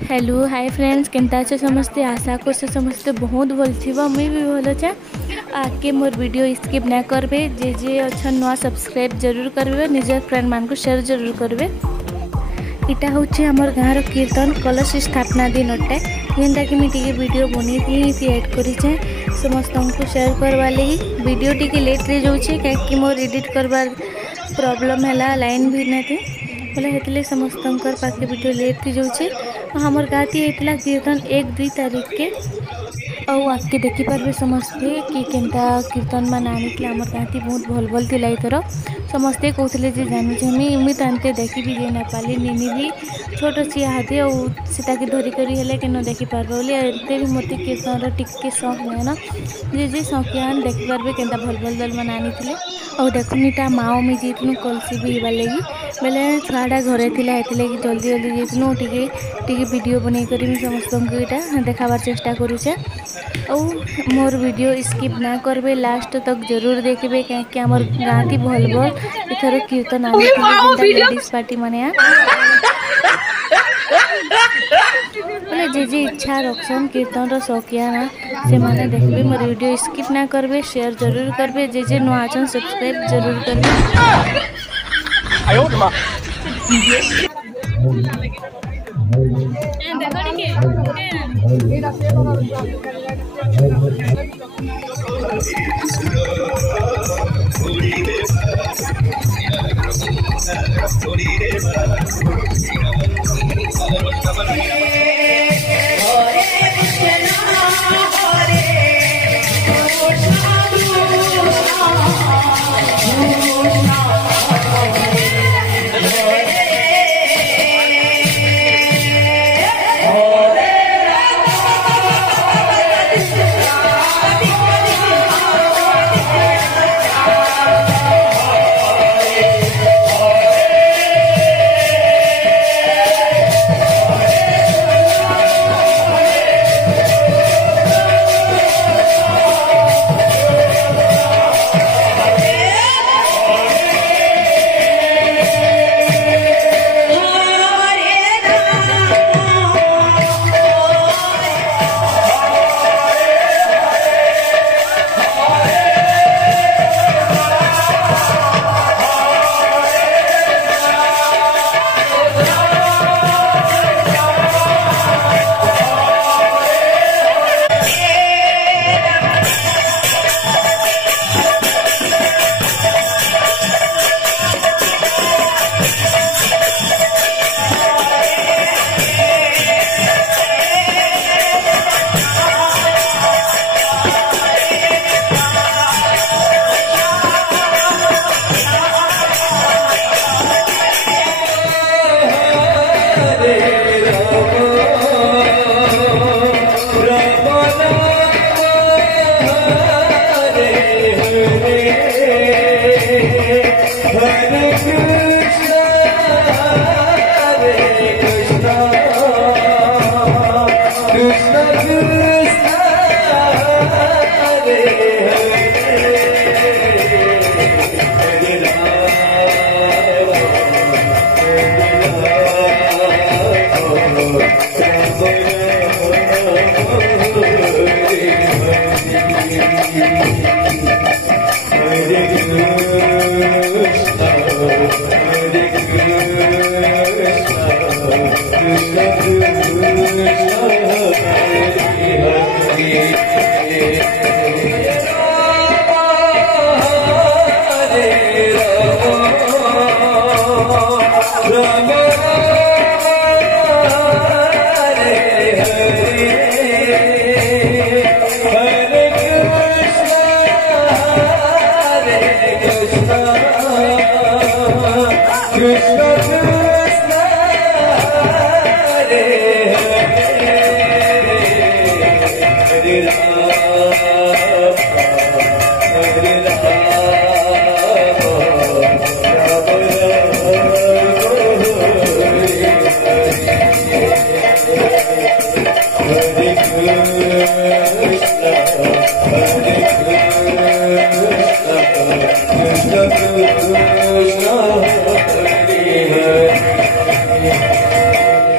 Hello hi friends केनता अच्छे समस्ते आशा कर समस्ते बहुत भल थी मुई भी भल अच्छे आके मोर वीडियो स्किप ना करबे जे अच्छा नुआ सब्सक्राइब जरूर करबे निजर फ्रेंड मान को शेयर जरूर करबे। इटा हूँ आमर गाँव कीर्तन कलश स्थापना दिन अटे जेनटा कि मुझे वीडियो बनी थी एड करे समस्त को शेयर करवा लगी वीडियो टी लेट रे जाऊँचे कहीं मोर एडिट करवार प्रॉब्लम है लाइन भी ना थी बोले हेतले समस्त पाखे वीडियो लेट थी जाऊँचे हमर गाती होता कीर्तन 1-2 तारीख के और आगे देखी पारे समस्ते कि केनता कीर्तन मान आनी आमर गाती बहुत भल भल थी थर समस्ते कहते जानी मुई तो अंते देखी भी जे ना पाली निनी भी छोट सी हाथी और सीता के धरिक के न देखी पार्बे बोली एते भी मत कीर्तन टिके शौक नहीं ना जे शौकियान देखी पार्बे केनता भल भल दल मान आनी और देखुनीटा माओ में जीतनु कलसी भी हबार लगी बेले छुआटा घरे थी लगी जल्दी जल्दी जीतनु टी वीडियो बन कर समस्त को यहाँ देखाबार चेष्टा करुचे और मोर वीडियो स्किप ना करबे लास्ट तक जरूर देखबे कहीं आमर गाँव भल भल इथर कीर्तन आनी लेडीज पार्टी माने बोले जे इच्छा रखसन कीर्तन शौकिया ना से माने देखबे मोर वीडियो स्किप ना करबे शेयर जरूर करबे जे नुआ आछन सब्सक्राइब जरूर करबे।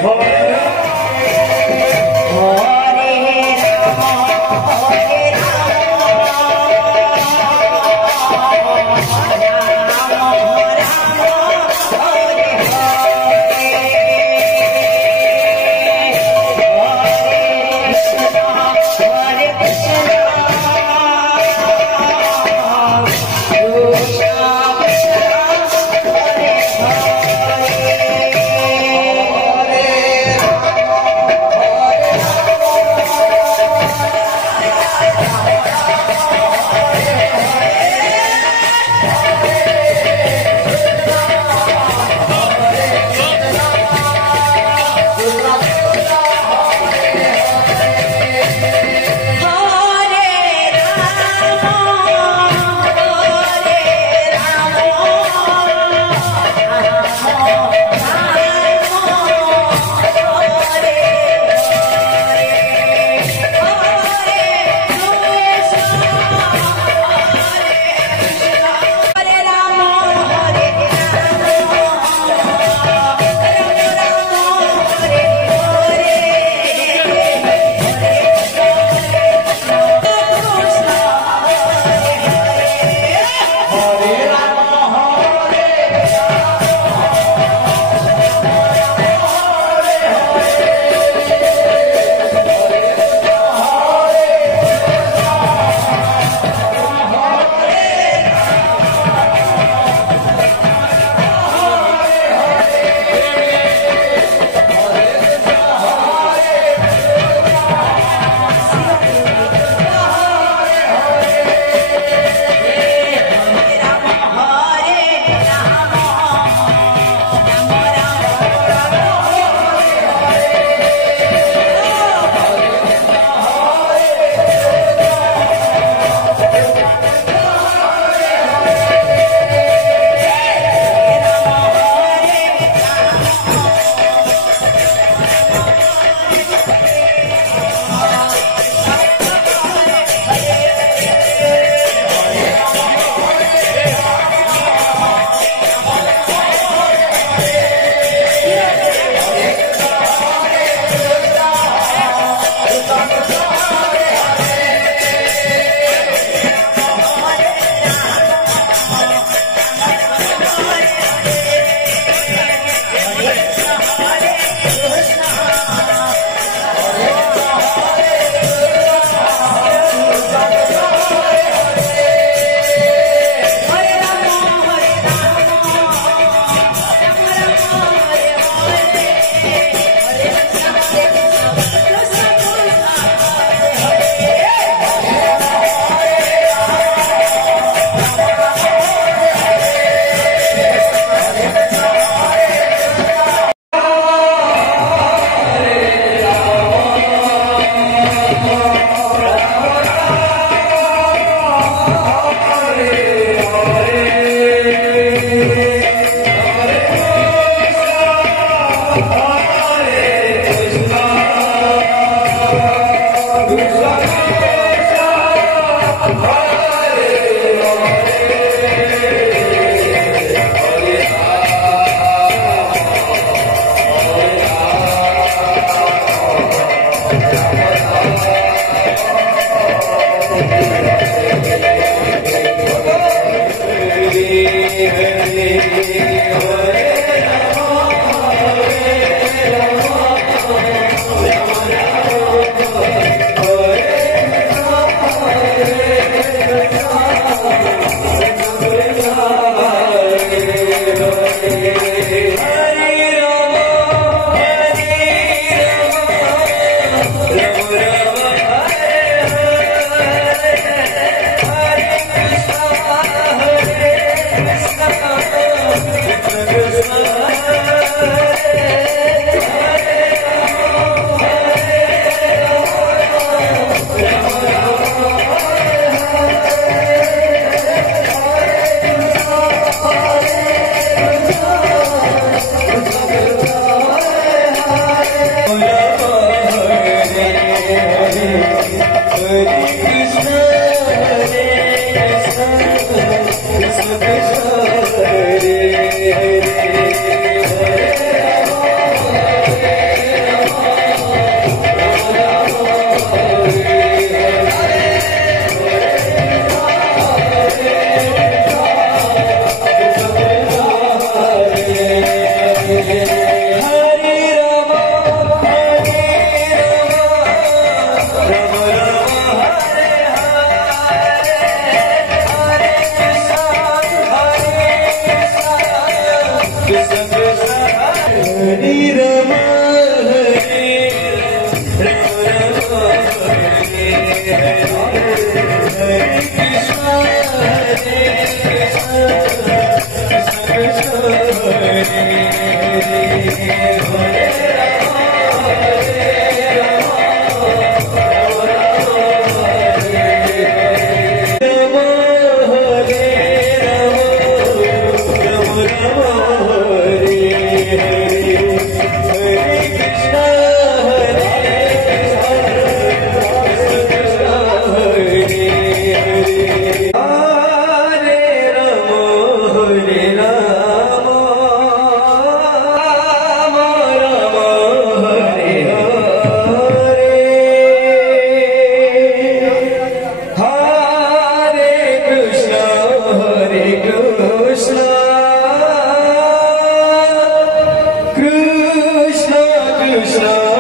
Hare Krishna